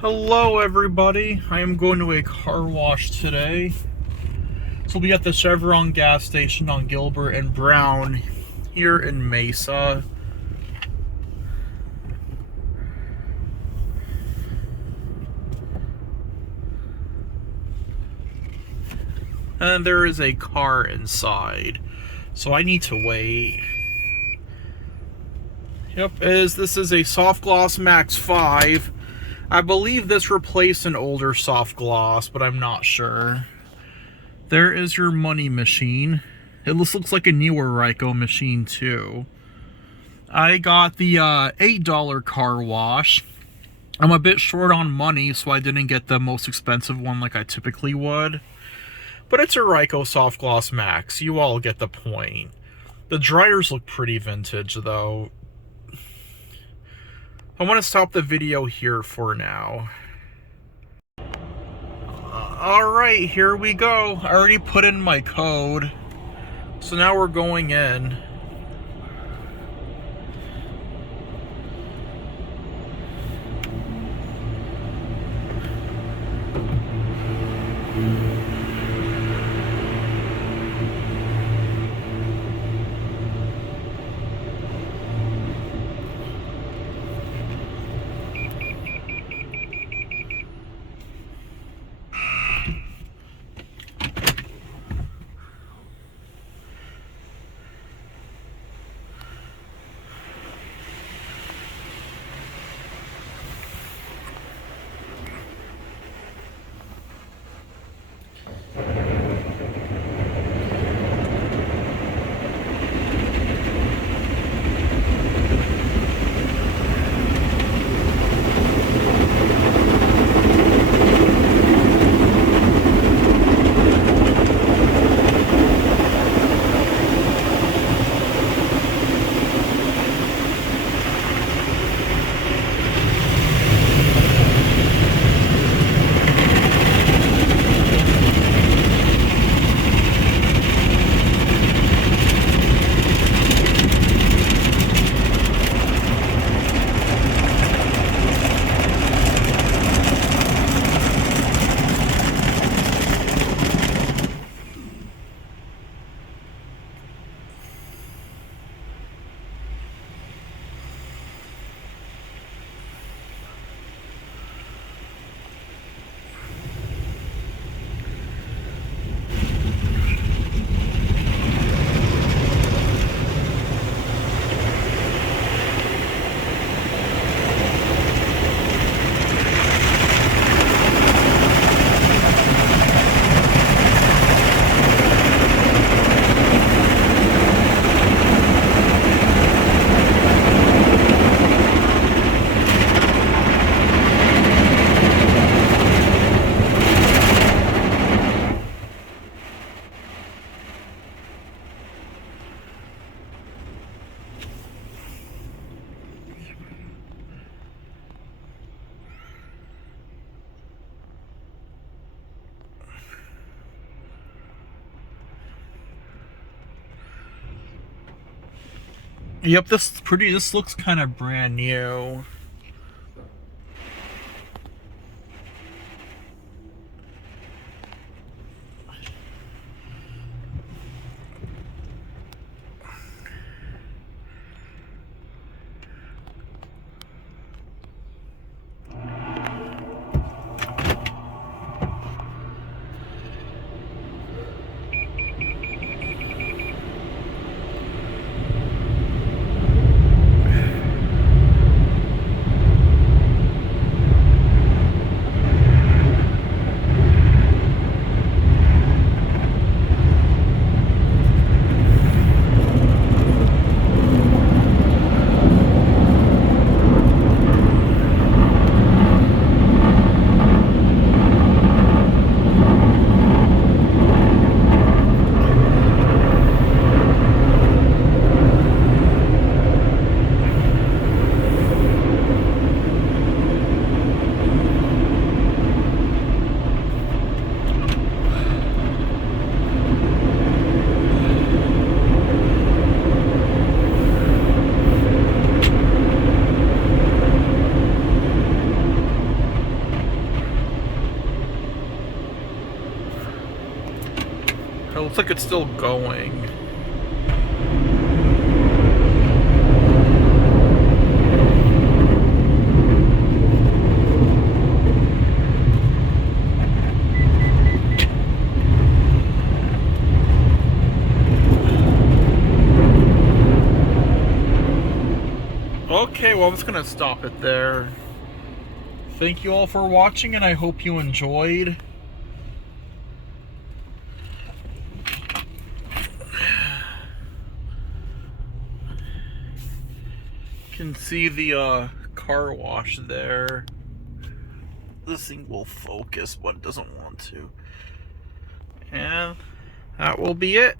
Hello everybody, I am going to a car wash today. This will be at the Chevron gas station on Gilbert and Brown here in Mesa. And there is a car inside, so I need to wait. Yep, this is a SoftGloss Maxx 5. I believe this replaced an older SoftGloss, but I'm not sure. There is your money machine. It looks like a newer Ryko machine too. I got the $8 car wash. I'm a bit short on money, so I didn't get the most expensive one like I typically would. But it's a Ryko SoftGloss Maxx. You all get the point. The dryers look pretty vintage though. I want to stop the video here for now. Alright, here we go. I already put in my code. So now we're going in. Yep, this looks kind of brand new. looks like it's still going. Okay, well, I'm just gonna stop it there. Thank you all for watching, and I hope you enjoyed. You can see the car wash there. This thing will focus, but it doesn't want to. And that will be it.